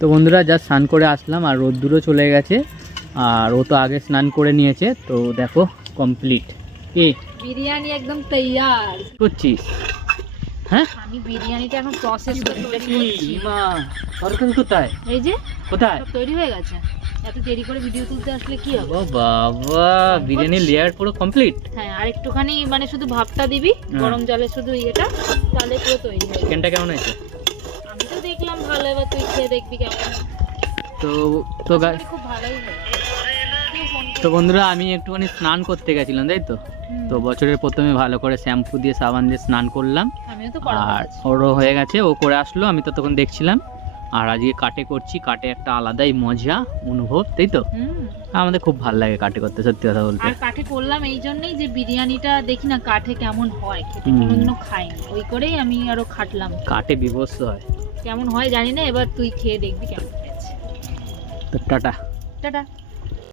তো বন্ধুরা যা স্নান করে আসলাম আর রোদ্দুরও চলে গেছে আর ও তো আগে স্নান করে নিয়েছে তো দেখো কমপ্লিট। কি বিরিয়ানি একদম তৈয়ার করছিস? হ্যাঁ আমি বিরিয়ানিটা এখন প্রসেস করে তৈরি করছি। মা তরকারি কোথায়? এই যে কোথায়? সব তৈরি হয়ে গেছে। এত দেরি করে ভিডিও তুলতে আসলে কি হবে? ও বাবা, বিরিয়ানির লেয়ার পুরো কমপ্লিট। হ্যাঁ, আর একটুখানি মানে শুধু ভাতটা দিবি গরম জলে, শুধু ইয়েটা, তাহলে পুরো তৈরি হয়ে যাবে। চিকেনটা কেমন হয়েছে? আমি তো দেখলাম ভালো, এবার তুই খেয়ে দেখবি কেমন। তো তো আশা করি খুব ভালোই হবে। তো বন্ধুরা আমি একটুখানি স্নান করতে গেছিলাম তাই তো। তো বছরের প্রথমে ভালো করে শ্যাম্পু দিয়ে সাবান দিয়ে স্নান করলাম আমিও তো করা আর হয়েছে। ওরও হয়ে গেছে, ও করে আসলো, আমি তো তখন দেখছিলাম। আর আজকে কাটে করছি, কাটে একটা আলাদাই মজা অনুভব তাই তো। আমাদের খুব ভালো লাগে কাটে করতে, সত্যি কথা বলতে। আর কাঠে করলাম এই জন্যই যে বিরিয়ানিটা দেখি না কাঠে কেমন হয়, খেতে হুম। কোনোদিনও খাইনি, ওই করেই আমি আরো খাটলাম। কাটে বিভৎস হয়। কেমন হয় জানি না, এবার তুই খেয়ে দেখবি কেমন হয়েছে। তো টাটা। টাটা।